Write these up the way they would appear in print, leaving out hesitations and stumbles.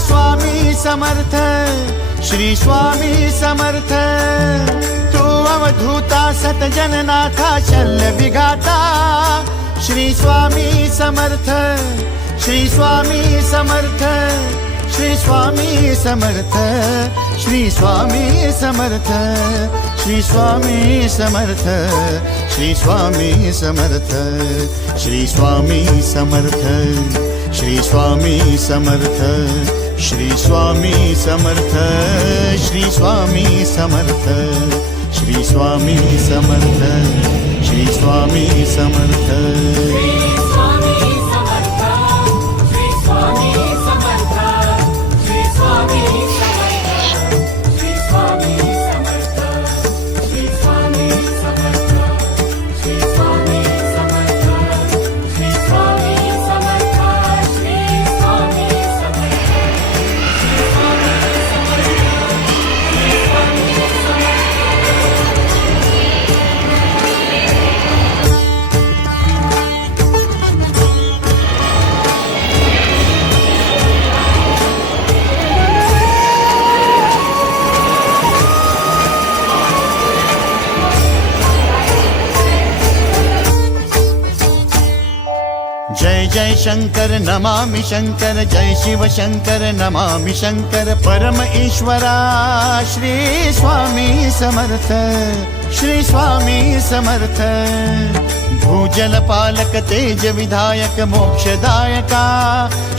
स्वामी समर्थ, श्री स्वामी समर्थ। तू अवधूता सतजननाथा शल्य विघाता, श्री स्वामी समर्थ, श्री स्वामी समर्थ, श्री स्वामी समर्थ, श्री स्वामी समर्थ, श्री स्वामी समर्थ, श्री स्वामी समर्थ, श्री स्वामी समर्थ, श्री स्वामी समर्थ, श्री स्वामी समर्थ, श्री स्वामी समर्थ, श्री स्वामी समर्थ, श्री स्वामी समर्थ। जय जय शंकर नमामि शंकर, जय शिव शंकर नमामि शंकर। परम ईश्वरा श्री स्वामी समर्थ, श्री स्वामी समर्थ। भूजल पालक तेज विधायक मोक्षदायका,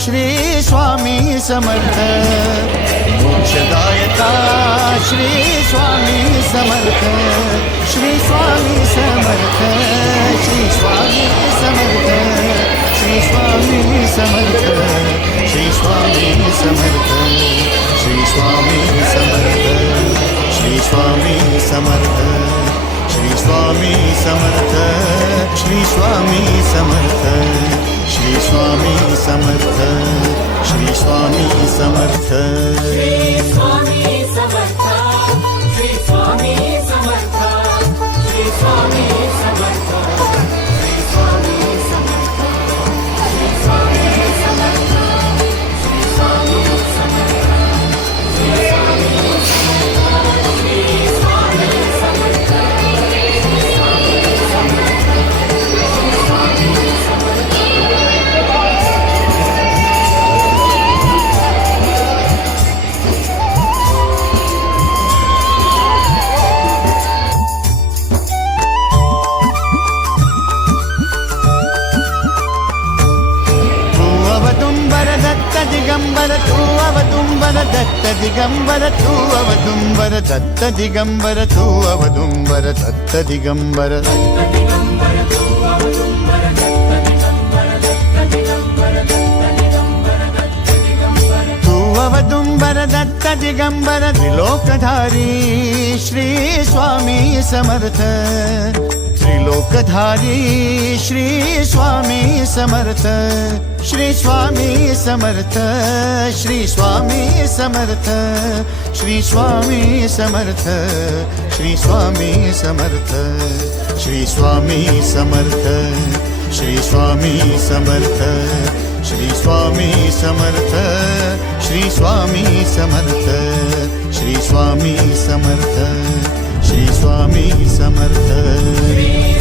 श्री स्वामी समर्थ। मोक्षदायका श्री स्वामी समर्थ, श्री स्वामी समर्थ, श्री स्वामी समर्थ, श्री स्वामी समर्थ, श्री स्वामी समर्थ, श्री स्वामी समर्थ, श्री स्वामी समर्थ, श्री स्वामी समर्थ, श्री स्वामी समर्थ, श्री स्वामी समर्थ, श्री स्वामी समर्थ, श्री स्वामी समर्थ, श्री स्वामी समर्थ, श्री स्वामी समर्थ, श्री स्वामी समर्थ, श्री स्वामी समर्थ, श्री स्वामी समर्थ, श्री स्वामी समर्थ, श्री स्वामी समर्थ, श्री स्वामी समर्थ। दिगंबर तू अवदुंबर दत्त दिगंबर तू अवदुंबर दत्त दिगंबर तू अवदुंबर दत्त दिगंबर। तू अवदुंबर दत्त दिगंबर त्रिलोकधारी श्री स्वामी समर्थ। त्रिलोकधारी श्री स्वामी समर्थ, श्री स्वामी समर्थ, श्री स्वामी समर्थ, श्री स्वामी समर्थ, श्री स्वामी समर्थ, श्री स्वामी समर्थ, श्री स्वामी समर्थ, श्री स्वामी समर्थ, श्री स्वामी समर्थ, श्री स्वामी समर्थ, श्री स्वामी समर्थ।